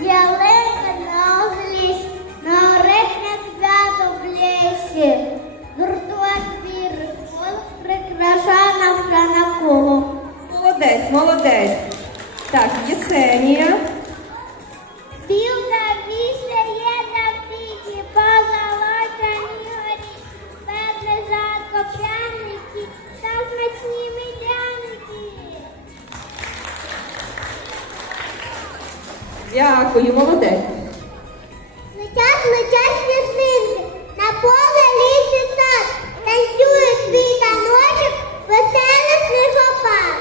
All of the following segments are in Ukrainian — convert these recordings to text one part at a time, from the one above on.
ялинка на огліс, на орехне свято в лісі. Зуртує збір, рекол, прикраша навша навколо. Молодець, молодець. Так, Єсенія. Дякую, молодець. Летять, летять сніжинки, на поле лісі сад, танцює свій таночок, веселий снігопад.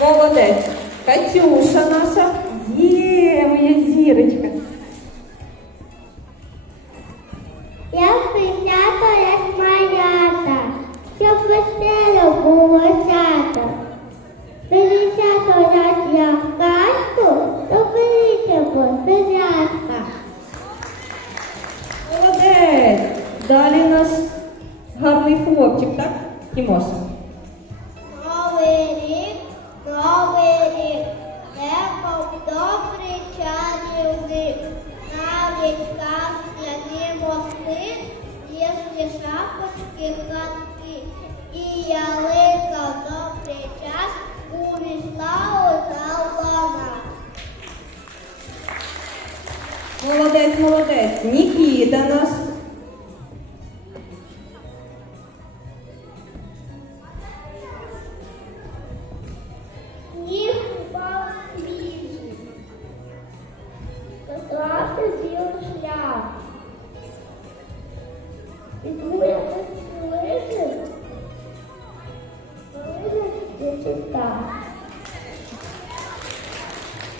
Молодець. Катюша наша. Є, моя зірочка. Молодець. Далі наш гарний хлопчик, так? Тімоша. Новий рік, новий рік, небо добрий чарівник, навіть кастляні мости, їжні шапочки хатки, і ялика в добрий час увійшла у зал вона. Молодець, молодець. Нікіта наш.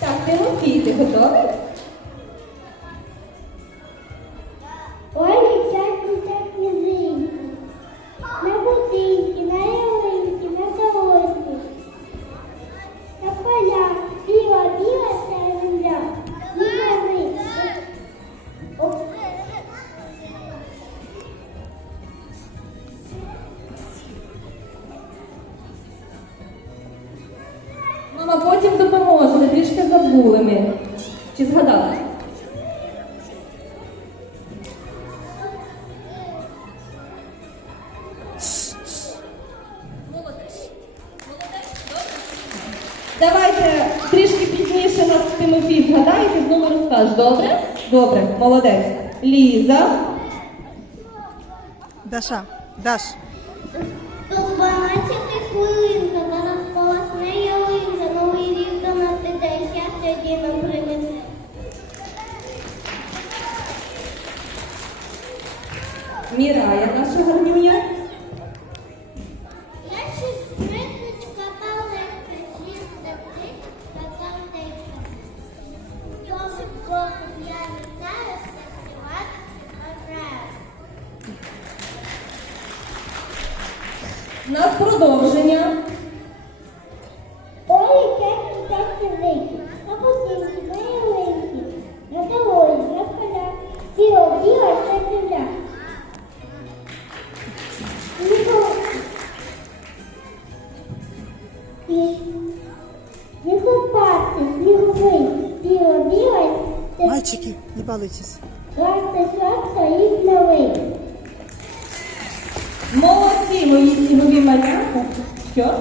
Так, Тимофій, ти готовий? Ой, летять, летять князинки, на будинки, на ялинки, на дорозі, Мама потім допоможе, трішки забули ми. Чи згадали? Давайте трішки пізніше нас Тимофій згадає і знову розкаже. Добре? Добре, молодець. Ліза. Даша, Даш, Мірая, наша гарнюня. Я ще скрипничка далека, жінка ти, така течка. Богом я вітаю, співати. У нас продовження. Снігопадки, сніговий, це мальчики, не балуйтесь. Гарта свято і новий. Молодці, мої снігові малята. Що?